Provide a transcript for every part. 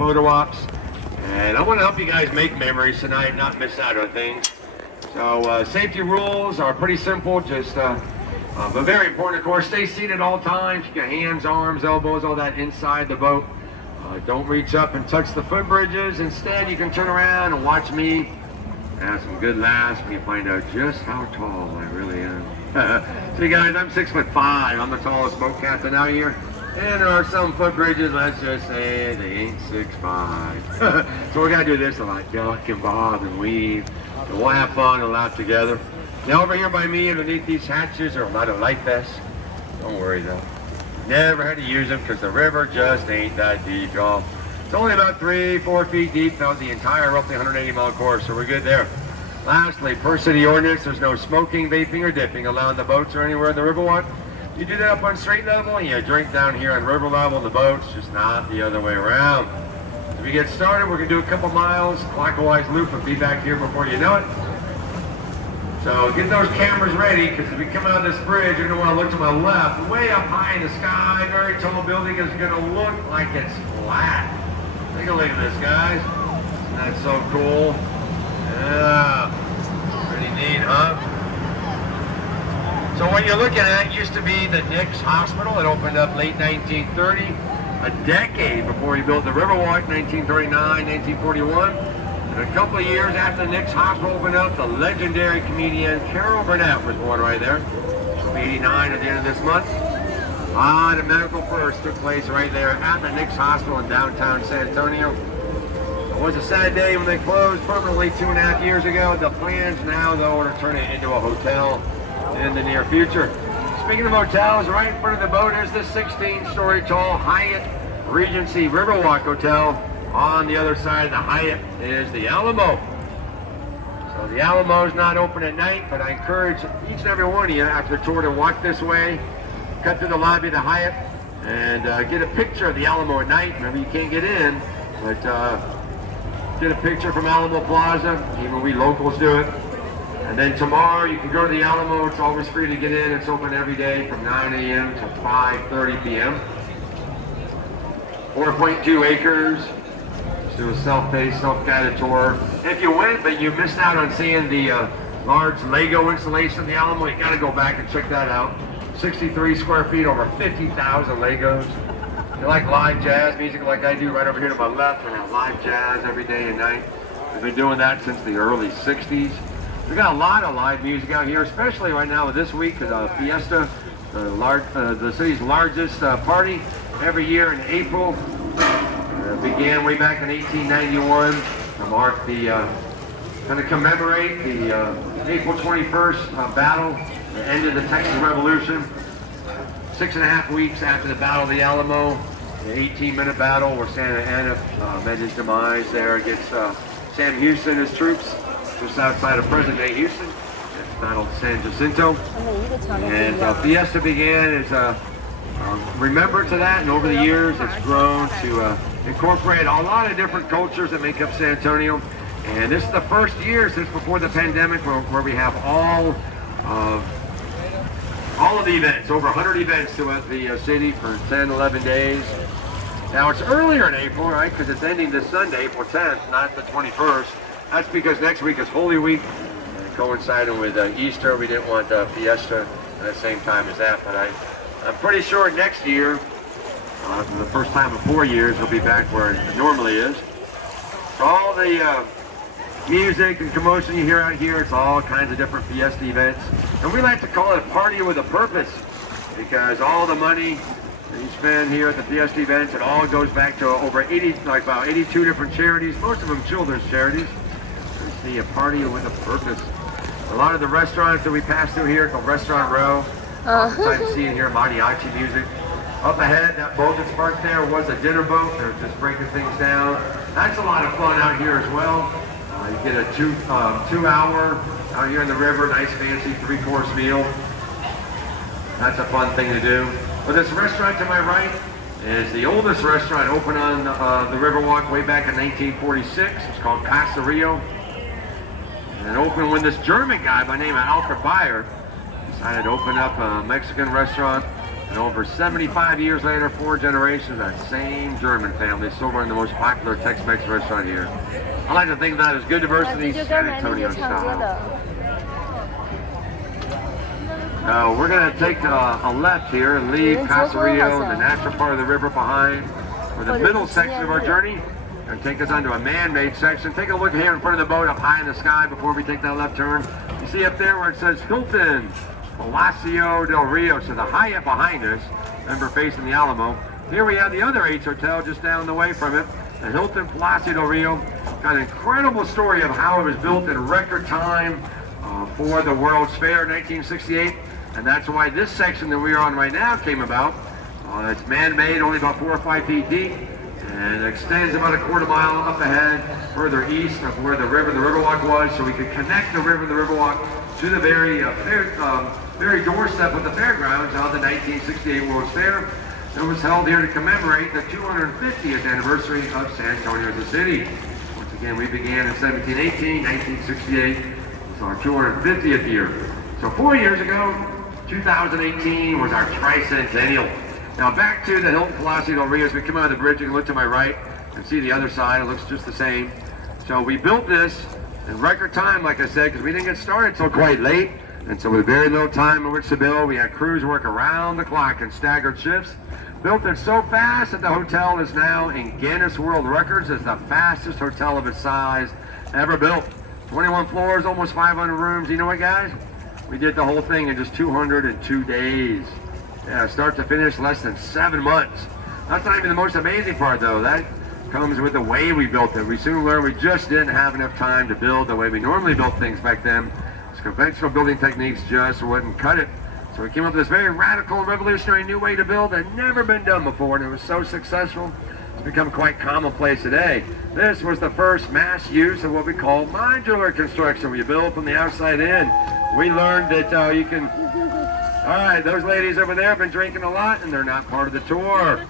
photo ops. And I want to help you guys make memories tonight, not miss out on things. So safety rules are pretty simple, just but very important, of course. Stay seated at all times. Keep your hands, arms, elbows, all that inside the boat. Don't reach up and touch the foot bridges. Instead, you can turn around and watch me have some good laughs when you find out just how tall I really am. See guys, I'm 6'5". I'm the tallest boat captain out here. And there are some foot bridges, let's just say they ain't 6'5". So we gotta do this a lot, duck and bob and weave. And we'll have fun and laugh together. Now over here by me, underneath these hatches, are a lot of life vests. Don't worry though. Never had to use them because the river just ain't that deep, y'all. It's only about 3-4 feet deep throughout the entire roughly 180-mile course, so we're good there. Lastly, per city ordinance, there's no smoking, vaping, or dipping allowed on the boats or anywhere in the Riverwalk. You do that up on street level, and you drink down here on river level in the boats, just not the other way around. As we get started, we're going to do a couple miles, clockwise loop, and be back here before you know it. So get those cameras ready, because as we come out of this bridge, you're going to want to look to my left. Way up high in the sky, very tall building is going to look like it's flat. Take a look at this, guys. Isn't that so cool? Yeah. Pretty neat, huh? So what you're looking at used to be the Nix Hospital. It opened up late 1930, a decade before he built the Riverwalk, 1939, 1941. And a couple of years after the Nix Hospital opened up, the legendary comedian Carol Burnett was born right there. She'll be 89 at the end of this month. The medical first took place right there at the Nix Hospital in downtown San Antonio. It was a sad day when they closed permanently 2.5 years ago. The plans now, though, are to turn it into a hotel in the near future. Speaking of hotels, right in front of the boat is the 16-story tall Hyatt Regency Riverwalk Hotel. On the other side of the Hyatt is the Alamo. So the Alamo is not open at night, but I encourage each and every one of you after the tour to walk this way, cut through the lobby of the Hyatt, and get a picture of the Alamo at night. Remember, you can't get in, but get a picture from Alamo Plaza. Even we locals do it. And then tomorrow you can go to the Alamo. It's always free to get in. It's open every day from 9 a.m. to 5:30 p.m. 4.2 acres. Just do a self-paced, self-guided tour. If you went, but you missed out on seeing the large Lego installation of the Alamo, you got to go back and check that out. 63 square feet, over 50,000 Legos. If you like live jazz music like I do right over here to my left, we have live jazz every day and night. We've been doing that since the early 60s. We've got a lot of live music out here, especially right now with this week, Fiesta, the city's largest party every year in April. Began way back in 1891 to mark the, kind of commemorate the April 21st battle, the end of the Texas Revolution. 6.5 weeks after the Battle of the Alamo, the 18-minute battle where Santa Anna met his demise there against Sam Houston and his troops, just outside of present-day Houston. It's Battle of San Jacinto. And Fiesta began as remember to that, and over the years it's grown to incorporate a lot of different cultures that make up San Antonio. And this is the first year since before the pandemic where we have all of the events, over 100 events throughout the city for 10, 11 days. Now it's earlier in April, right, because it's ending this Sunday, April 10th, not the 21st. That's because next week is Holy Week, coinciding with Easter. We didn't want Fiesta at the same time as that, but I'm pretty sure next year, for the first time in 4 years, we'll be back where it normally is. So all the music and commotion you hear out here, it's all kinds of different Fiesta events. And we like to call it a party with a purpose, because all the money that you spend here at the Fiesta events, it all goes back to over 82 different charities, most of them children's charities. We see a party with a purpose. A lot of the restaurants that we pass through here called Restaurant Row. Sometimes you see in here mariachi music. Up ahead, that boat that's parked there was a dinner boat. They're just breaking things down. That's a lot of fun out here as well. You get a two-hour out here in the river, nice fancy 3-course meal. That's a fun thing to do. But this restaurant to my right is the oldest restaurant opened on the Riverwalk way back in 1946. It's called Casario. And it opened when this German guy by the name of Alfred Bayer decided to open up a Mexican restaurant And over 75 years later, 4 generations, that same German family still run the most popular Tex-Mex restaurant here. I like to think of that as good diversity, San Antonio style. Now we're going to take a left here and leave Casario and the natural part of the river behind for the middle section of our journey and take us onto a man-made section. Take a look here in front of the boat up high in the sky before we take that left turn. You see up there where it says Hilton Palacio del Rio, so the Hyatt behind us, remember facing the Alamo. Here we have the other H Hotel just down the way from it, the Hilton Palacio del Rio. Got an incredible story of how it was built in record time for the World's Fair in 1968. And that's why this section that we are on right now came about. It's man-made, only about 4 or 5 feet deep, and it extends about a quarter mile up ahead, further east of where the Riverwalk was, so we could connect the river and the Riverwalk to the very doorstep of the fairgrounds on the 1968 World's Fair. It was held here to commemorate the 250th anniversary of San Antonio as a city. Once again, we began in 1718, 1968 was our 250th year. So 4 years ago, 2018 was our tricentennial. Now back to the Hilton Palacio del Rio. As we come out of the bridge, you can look to my right and see the other side. It looks just the same. So we built this in record time, like I said, because we didn't get started until quite late. And so with very little time in which to build, we had crews work around the clock in staggered shifts. Built it so fast that the hotel is now in Guinness World Records as the fastest hotel of its size ever built. 21 floors, almost 500 rooms. You know what, guys? We did the whole thing in just 202 days. Yeah, start to finish, less than 7 months. That's not even the most amazing part, though. That comes with the way we built it. We soon learned we just didn't have enough time to build the way we normally built things back then. Conventional building techniques just wouldn't cut it. So we came up with this very radical and revolutionary new way to build that had never been done before, and it was so successful, it's become quite commonplace today. This was the first mass use of what we call modular construction, where you build from the outside in. We learned that you can... All right, those ladies over there have been drinking a lot, and they're not part of the tour.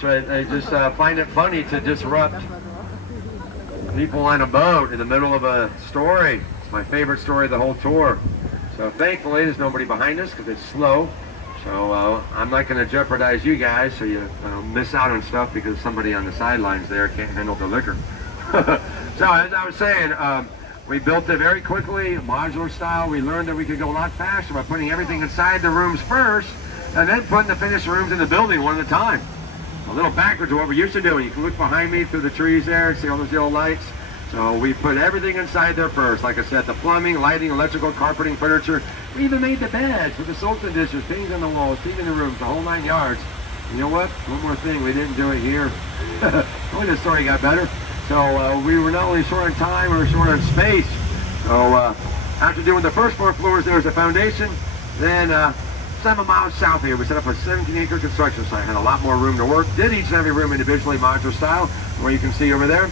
They just find it funny to disrupt people on a boat in the middle of a story. My favorite story of the whole tour. So thankfully there's nobody behind us because it's slow. So I'm not going to jeopardize you guys so you miss out on stuff because somebody on the sidelines there can't handle the liquor. So as I was saying, we built it very quickly, modular style. We learned that we could go a lot faster by putting everything inside the rooms first and then putting the finished rooms in the building one at a time. A little backwards of what we used to do. You can look behind me through the trees there and see all those yellow lights. So we put everything inside there first. Like I said, the plumbing, lighting, electrical, carpeting, furniture. We even made the beds with the soap and dishes, things on the walls, things in the rooms, the whole 9 yards. You know what? One more thing, we didn't do it here. Only the story got better. So we were not only short on time, we were short on space. So after doing the first 4 floors, there was a foundation. Then 7 miles south here, we set up a 17-acre construction site. Had a lot more room to work. Did each and every room individually, modular style, where you can see over there.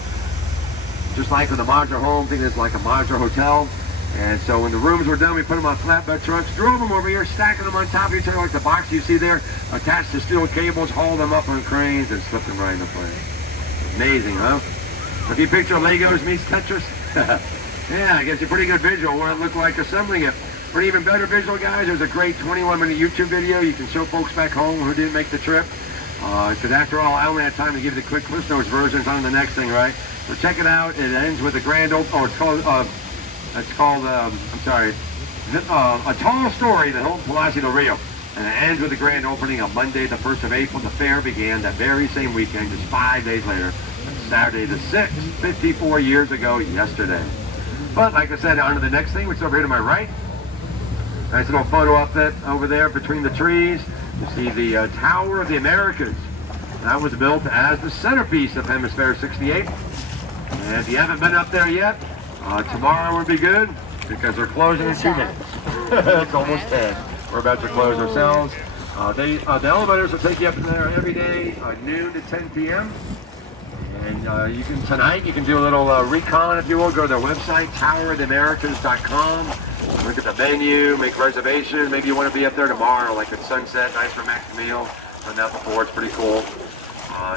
Just like with a modular home, think it's like a modular hotel. And so when the rooms were done, we put them on flatbed trucks, drove them over here, stacking them on top of each other like the box you see there, attached to steel cables, hauled them up on cranes, and slipped them right into place. Amazing, huh? If you picture Legos meets Tetris, yeah, it gives you a pretty good visual what it looked like assembling it. For an even better visual, guys, there's a great 21-minute YouTube video you can show folks back home who didn't make the trip. Because after all, I only had time to give you the quick Cliff Notes versions on the next thing, right? So check it out. It ends with a grand opening. Oh, it's called, I'm sorry, A Tall Story, the Hilton Palacio del Rio. And it ends with the grand opening on Monday, the 1st of April. The fair began that very same weekend, just 5 days later, Saturday the 6th, 54 years ago yesterday. But like I said, on to the next thing, which is over here to my right. Nice little photo up that over there between the trees. You see the Tower of the Americas. That was built as the centerpiece of Hemisphere 68. And if you haven't been up there yet, tomorrow will be good because they're closing in 2 minutes. It's almost 10. We're about to close ourselves. The elevators will take you up there every day, noon to 10 p.m. And tonight you can do a little recon, if you will. Go to their website, toweroftheamericas.com. Look at the menu, make reservations. Maybe you want to be up there tomorrow, like at sunset, nice romantic meal. Done that before, it's pretty cool.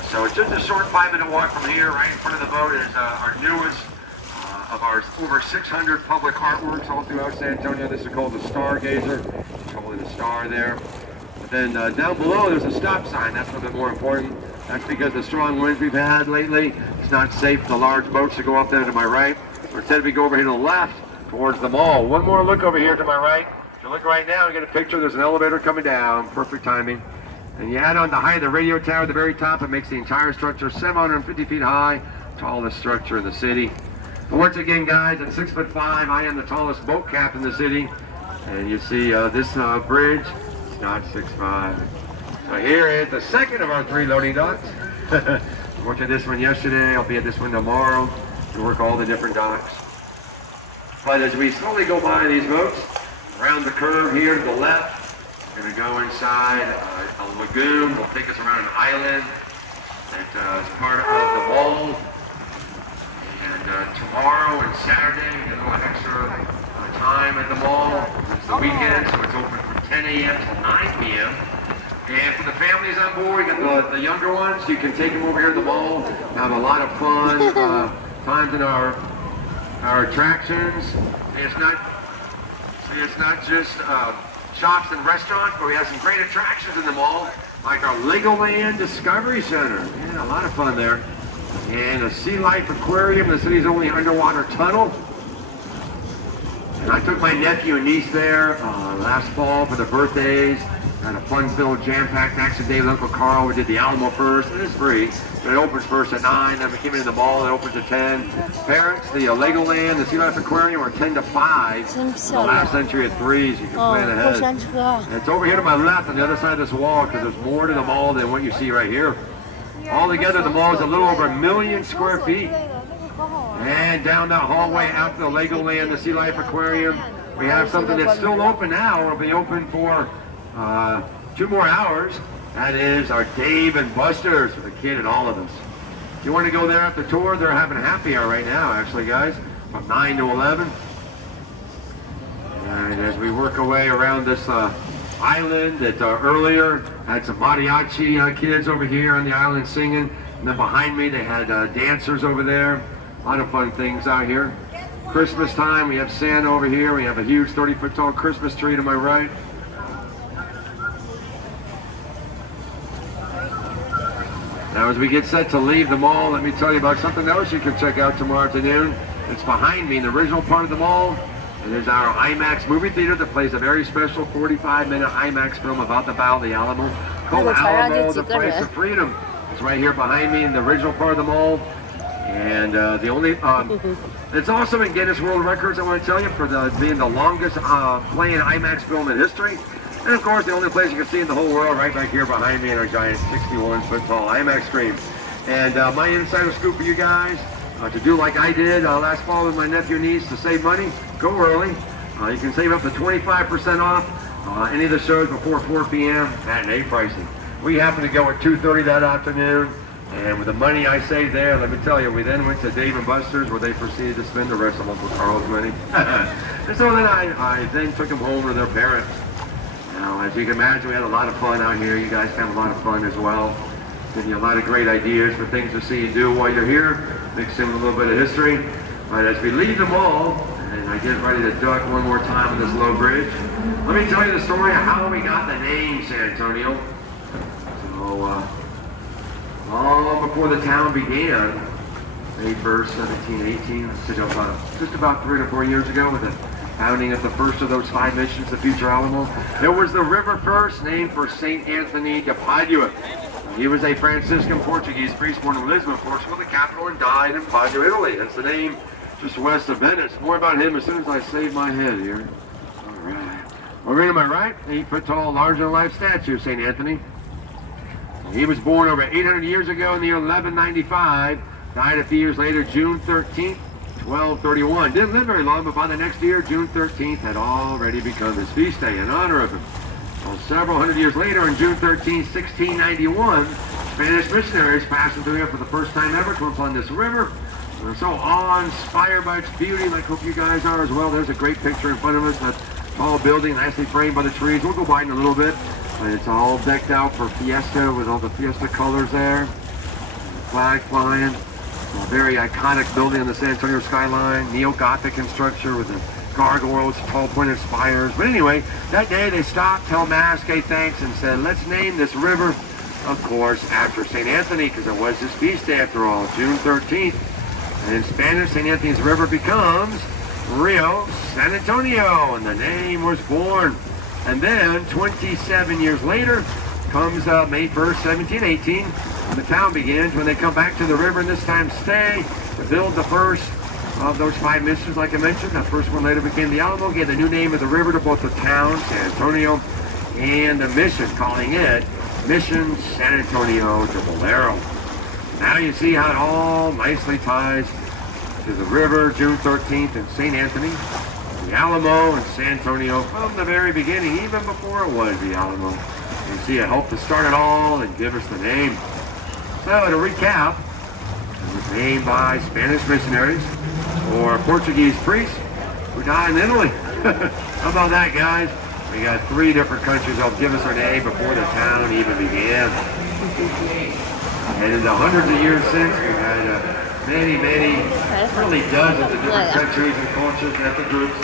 So it's just a short 5-minute walk from here. Right in front of the boat is our newest of our over 600 public artworks all throughout San Antonio. This is called the Stargazer. Totally the star there. But then down below there's a stop sign. That's a little bit more important. That's because of the strong winds we've had lately. It's not safe for the large boats to go up there to my right. Or instead we go over here to the left towards the mall. One more look over here to my right. If you look right now, you get a picture. There's an elevator coming down. Perfect timing. And you add on the height of the radio tower at the very top. It makes the entire structure 750 feet high. Tallest structure in the city. But once again, guys, at 6'5", I am the tallest boat cap in the city. And you see this bridge, it's not 6'5". So here is the second of our 3 loading docks. I worked at this one yesterday. I'll be at this one tomorrow to work all the different docks. But as we slowly go by these boats, around the curve here to the left, we're going to go inside a lagoon. It'll take us around an island that is part of the mall. And tomorrow and Saturday, we get a little extra time at the mall. It's the weekend, so it's open from 10 a.m. to 9 p.m. And for the families on board, you got the younger ones, you can take them over here to the mall, have a lot of fun times in our attractions. And it's not just shops and restaurants, but we have some great attractions in the mall, like our Legoland Discovery Center. Yeah, a lot of fun there. And a sea life aquarium, the city's only underwater tunnel. And I took my nephew and niece there last fall for their birthdays. Had a fun-filled, jam-packed action day with Uncle Carl. We did the Alamo first, and it's free. But it opens first at 9, then we came into the mall, it opens at 10. Parents, the Legoland, the Sea Life Aquarium are 10 to 5. The last entry at 3, so you can plan ahead. And it's over here to my left on the other side of this wall, because there's more to the mall than what you see right here. Altogether, the mall is a little over 1 million square feet. And down that hallway out to the Legoland, the Sea Life Aquarium, we have something that's still open now. It'll be open for 2 more hours. That is our Dave and Buster's for the kid and all of us. If you want to go there after the tour, they're having a happy hour right now, actually, guys, from 9 to 11. And as we work our way around this island that earlier had some mariachi kids over here on the island singing. And then behind me, they had dancers over there. A lot of fun things out here. Christmas time, we have Santa over here. We have a huge 30-foot tall Christmas tree to my right. Now as we get set to leave the mall, let me tell you about something else you can check out tomorrow afternoon. It's behind me in the original part of the mall. And there's our IMAX movie theater that plays a very special 45-minute IMAX film about the Battle of the Alamo called Alamo, the Price of Freedom. It's right here behind me in the original part of the mall. And the only, it's also in Guinness World Records, I want to tell you, for being the longest playing IMAX film in history. And of course, the only place you can see in the whole world, right back here behind me in our giant 61-foot tall IMAX screen. And my insider scoop for you guys, to do like I did last fall with my nephew and niece to save money, go early. You can save up to 25% off any of the shows before 4 p.m. matinee pricing. We happened to go at 2:30 that afternoon, and with the money I saved there, let me tell you, we then went to Dave and Buster's where they proceeded to spend the rest of Uncle Carl's money. And so then I then took them home to their parents. Now, as you can imagine, we had a lot of fun out here. You guys have a lot of fun as well. Give you a lot of great ideas for things to see and do while you're here. Mix in a little bit of history. But as we leave the mall, and I get ready to duck one more time on this low bridge, let me tell you the story of how we got the name San Antonio. So, long before the town began, May 1st, 1718, just about 3 to 4 years ago, with the founding of the first of those 5 missions, the future Alamo, there was the river first, named for St. Anthony de Padua. He was a Franciscan Portuguese priest born in Lisbon, Portugal, the capital, and died in Padua, Italy. That's the name just west of Venice. More about him as soon as I save my head here. All right. Over to my right, 8-foot tall, larger-than-life statue of St. Anthony. He was born over 800 years ago in the year 1195, died a few years later, June 13th, 1231. Didn't live very long, but by the next year, June 13th, had already become his feast day in honor of him. Well, several hundred years later, on June 13, 1691, Spanish missionaries passing through here for the first time ever come upon this river. We're so awe-inspired by its beauty, and I hope you guys are as well. There's a great picture in front of us, that tall building, nicely framed by the trees. We'll go by in a little bit, but it's all decked out for fiesta with all the fiesta colors there. Flag flying. A very iconic building on the San Antonio skyline, neo-Gothic in structure with a gargoyles, tall pointed spires. But anyway, that day they stopped, held mass, gave thanks, and said, let's name this river, of course, after St. Anthony, because it was his feast day after all, June 13th. And in Spanish, St. Anthony's River becomes Rio San Antonio, and the name was born. And then 27 years later comes May 1st, 1718, and the town begins when they come back to the river, and this time stay to build the first of those 5 missions, like I mentioned. That first one later became the Alamo, gave the new name of the river to both the town, San Antonio, and the mission, calling it Mission San Antonio de Bolero. Now you see how it all nicely ties to the river, June 13th, and St. Anthony, the Alamo, and San Antonio from the very beginning, even before it was the Alamo. You see, it helped to start it all and give us the name. So to recap, it was named by Spanish missionaries or Portuguese priests who died in Italy. How about that, guys? We got 3 different countries that'll give us our name before the town even began. And in the hundreds of years since, we've had many, really dozens of different countries and cultures and ethnic groups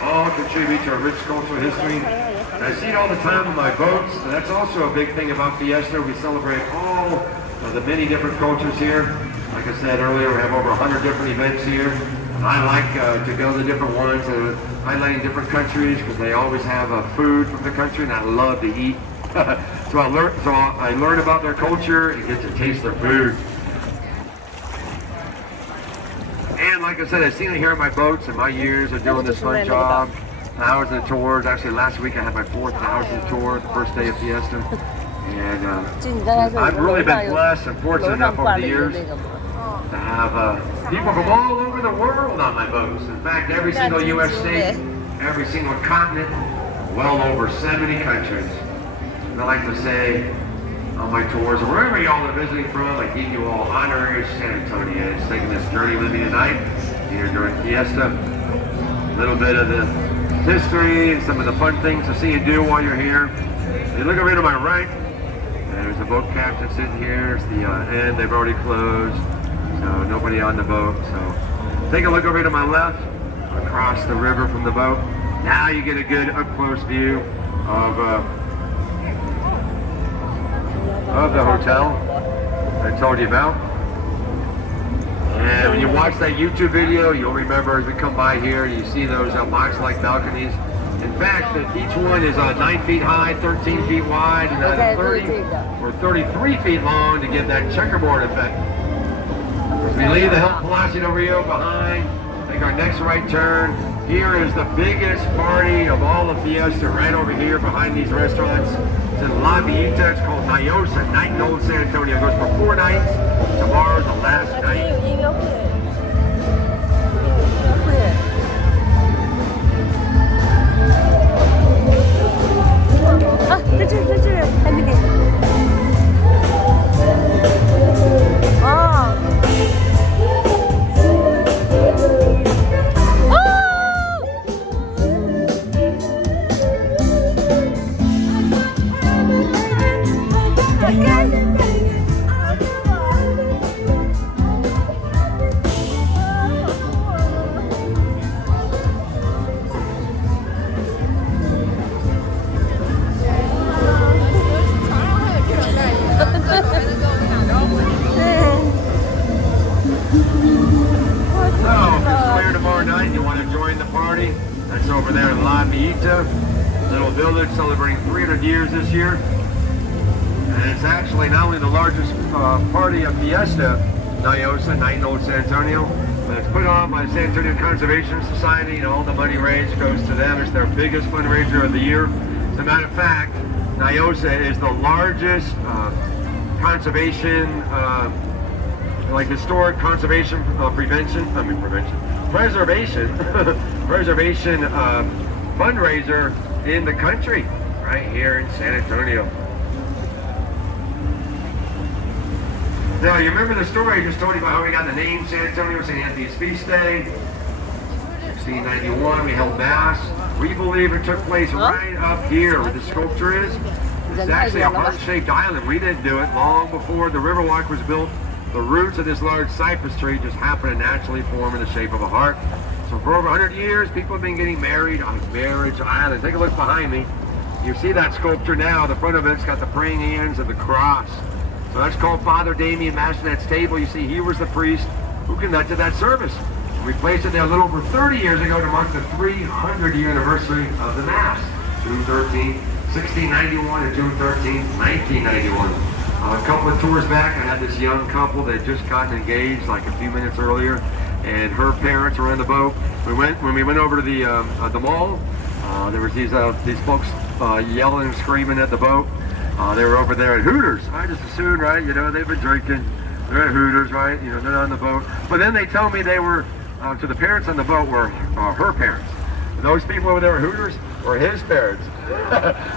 all contribute to our rich cultural history. And I see it all the time on my boats. So that's also a big thing about Fiesta. We celebrate all of the many different cultures here. Like I said earlier, we have over 100 different events here. I like to go to the different ones, highlighting different countries because they always have food from the country, and I love to eat. So I learn about their culture and get to taste their food. And like I said, I've seen it here on my boats in my years of doing this fun job. Thousands of tours. Actually, last week I had my 4,000th tour, the first day of Fiesta. And I've really been blessed and fortunate enough over the years to have people from all over the world on my boats. In fact, every single U.S. state, every single continent, well over 70 countries. And I like to say on my tours, wherever y'all are visiting from, I give you all honorary San Antonians taking this journey with me tonight here during Fiesta. A little bit of the history and some of the fun things to see and do while you're here. You look over here to my right, there's a boat captain sitting here. It's the end. They've already closed, so nobody on the boat. So take a look over here to my left, across the river from the boat. Now you get a good up-close view of the hotel I told you about. And when you watch that YouTube video, you'll remember as we come by here, you see those box-like balconies. In fact, each one is 9 feet high, 13 feet wide, and 30 or 33 feet long to give that checkerboard effect. As we leave the El Palacio del Rio behind, take our next right turn. Here is the biggest party of all of Fiesta, right over here behind these restaurants. It's in La Villita. It's called Nyosa, Night in Old San Antonio. It goes for 4 nights. Tomorrow's the last night. Over there in La Villita, little village celebrating 300 years this year. And it's actually not only the largest party of Fiesta, Nyosa, Night in Old San Antonio, but it's put on by the San Antonio Conservation Society, and all the money raised goes to them. It's their biggest fundraiser of the year. As a matter of fact, Nyosa is the largest conservation, like historic conservation preservation fundraiser in the country, right here in San Antonio. Now, you remember the story I just told you about how we got the name San Antonio, St. Anthony's Feast Day. 1691, we held Mass. We believe it took place right up here where the sculpture is. It's actually a heart-shaped island. We didn't do it long before the Riverwalk was built the roots of this large cypress tree just happen to naturally form in the shape of a heart. So for over 100 years, people have been getting married on Marriage Island. Take a look behind me. You see that sculpture now. The front of it's got the praying hands of the cross. So that's called Father Damien Massenet's table. You see, he was the priest who conducted that service. We placed it there a little over 30 years ago to mark the 300-year anniversary of the Mass, June 13, 1691 and June 13, 1991. A couple of tours back, I had this young couple that had just gotten engaged like a few minutes earlier, and her parents were in the boat. When we went over to the mall, there was these folks yelling and screaming at the boat. They were over there at Hooters. I just assumed, right? You know, they've been drinking. They're at Hooters, right? You know, they're on the boat. But then they tell me they were, to the parents on the boat were her parents. Those people over there at Hooters were his parents.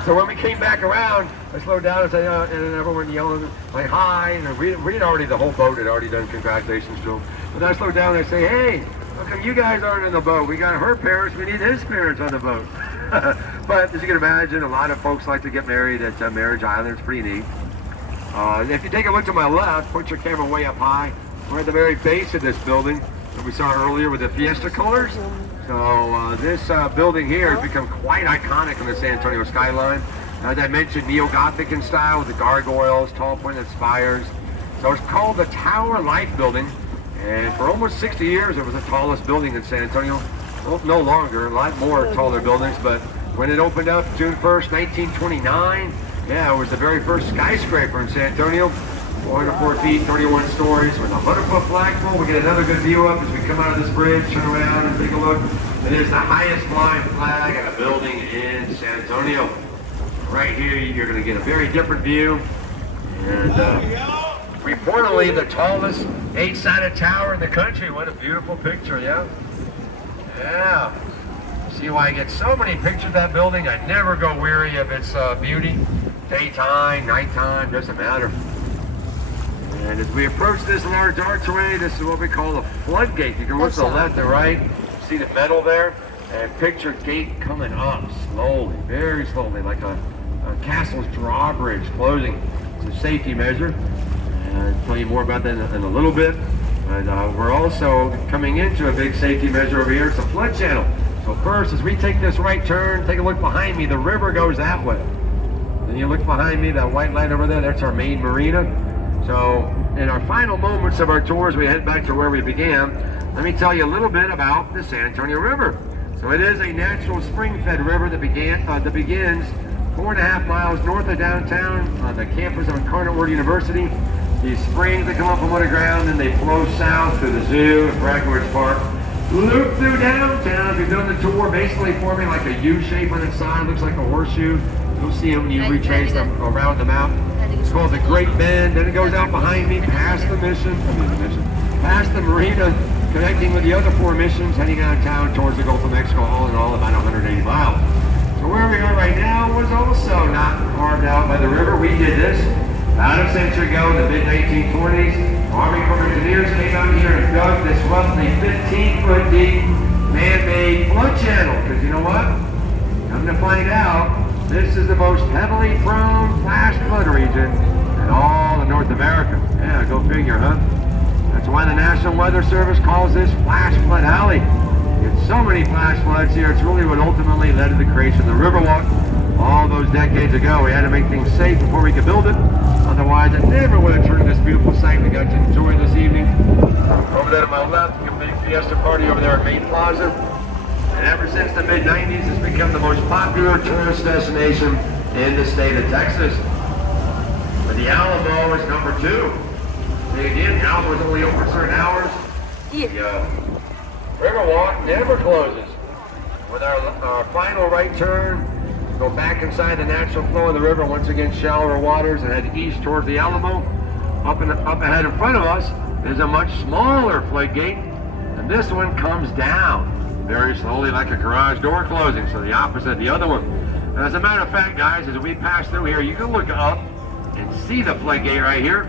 So when we came back around, I slowed down and said, and everyone yelling like hi, and we had already, the whole boat had already done congratulations to him. But I slowed down and I say, hey, how come you guys aren't in the boat? We got her parents, we need his parents on the boat. But as you can imagine, a lot of folks like to get married at Marriage Island. It's pretty neat. If you take a look to my left, put your camera way up high. We're at the very base of this building that we saw earlier with the Fiesta colors. So this building here has become quite iconic in the San Antonio skyline. As I mentioned, neo-Gothic in style with the gargoyles, tall pointed spires. So it's called the Tower Life Building. And for almost 60 years, it was the tallest building in San Antonio. Well, no longer, a lot more taller buildings, but when it opened up June 1st, 1929, yeah, it was the very first skyscraper in San Antonio. 404 feet, 31 stories, with a 100-foot flagpole. We get another good view up as we come out of this bridge, turn around and take a look. It is the highest flying flag in a building in San Antonio. Right here, you're going to get a very different view. And reportedly, the tallest 8-sided tower in the country. What a beautiful picture, yeah? Yeah. See why I get so many pictures of that building? I never go weary of its beauty. Daytime, nighttime, doesn't matter. And as we approach this large archway, this is what we call a floodgate. You can look to the left and right, see the metal there, and picture gate coming up slowly, very slowly, like a castle's drawbridge closing. It's a safety measure. I'll tell you more about that in a little bit. But we're also coming into a big safety measure over here. It's a flood channel. So first, as we take this right turn, take a look behind me. The river goes that way. Then you look behind me, that white line over there, that's our main marina. So in our final moments of our tours, we head back to where we began. Let me tell you a little bit about the San Antonio River. So it is a natural spring-fed river that begins 4.5 miles north of downtown on the campus of Incarnate University. These springs that come up from underground and they flow south through the zoo and Brackenridge Park. Loop through downtown. If you've done the tour, basically forming like a U shape on its side, looks like a horseshoe. You'll see them when you retrace them around the map. It's called the Great Bend. Then it goes out behind me, past the past the marina, connecting with the other 4 missions, heading downtown towards the Gulf of Mexico, all in all about 180 miles. So where we are right now was also not carved out by the river. We did this about a century ago in the mid-1920s. Army Corps of Engineers came out here and dug this roughly 15-foot deep man-made flood channel. Because you know what? Come to find out, this is the most heavily prone flash flood region in all of North America. Yeah, go figure, huh? That's why the National Weather Service calls this Flash Flood Alley. It's so many flash floods here, it's really what ultimately led to the creation of the Riverwalk all those decades ago. We had to make things safe before we could build it. Otherwise, it never would have turned this beautiful site we got to enjoy this evening. Over there to my left, a big fiesta party over there at Main Plaza. And ever since the mid-90s, it's become the most popular tourist destination in the state of Texas. But the Alamo is number 2. And again, the Alamo is only open certain hours. The Riverwalk never closes. With our final right turn, go back inside the natural flow of the river, once again shallower waters, and head east towards the Alamo. Up ahead in front of us is a much smaller floodgate, and this one comes down very slowly like a garage door closing, so the opposite of the other one. And as a matter of fact, guys, as we pass through here, you can look up and see the floodgate right here.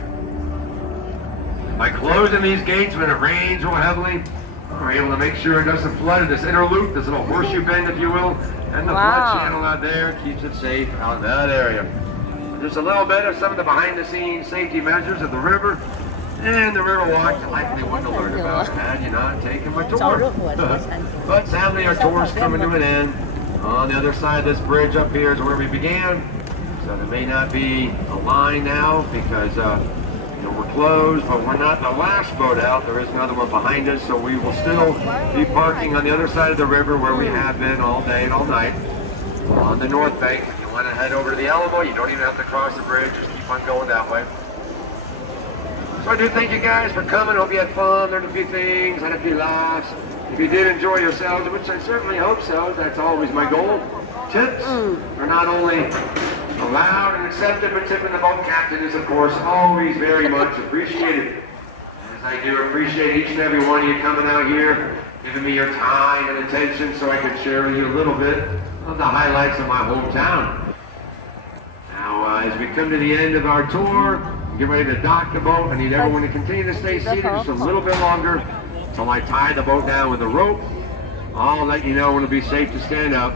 By closing these gates when it rains real heavily, we're able to make sure it doesn't flood in this inner loop, this little horseshoe bend, if you will. And the flood channel out there keeps it safe out in that area. Just a little bit of some of the behind-the-scenes safety measures of the river. And the Riverwalk, the likely one to learn about had you not taken my tour. But sadly, our tour's coming to an end. On the other side of this bridge up here is where we began. So there may not be a line now because we're closed, but we're not the last boat out. There is another one behind us, so we will still be parking on the other side of the river where we have been all day and all night. On the north bank, if you want to head over to the Alamo, you don't even have to cross the bridge. Just keep on going that way. So I do thank you guys for coming. Hope you had fun, learned a few things, had a few laughs. If you did enjoy yourselves, which I certainly hope so, that's always my goal. Tips are not only allowed and accepted, but tipping the boat captain is, of course, always very much appreciated. As I do appreciate each and every one of you coming out here, giving me your time and attention so I can share with you a little bit of the highlights of my hometown. Now, as we come to the end of our tour, get ready to dock the boat. I need everyone to continue to stay seated just a little bit longer until I tie the boat down with a rope. I'll let you know when it'll be safe to stand up.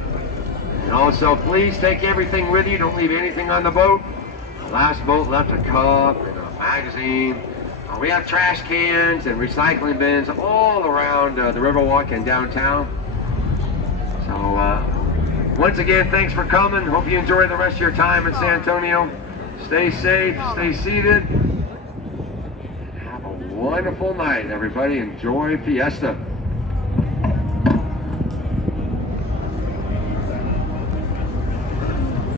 And also, please take everything with you. Don't leave anything on the boat. The last boat left a cup and a magazine. We have trash cans and recycling bins all around the Riverwalk and downtown. So, once again, thanks for coming. Hope you enjoy the rest of your time in San Antonio. Stay safe, stay seated. Have a wonderful night, everybody. Enjoy Fiesta.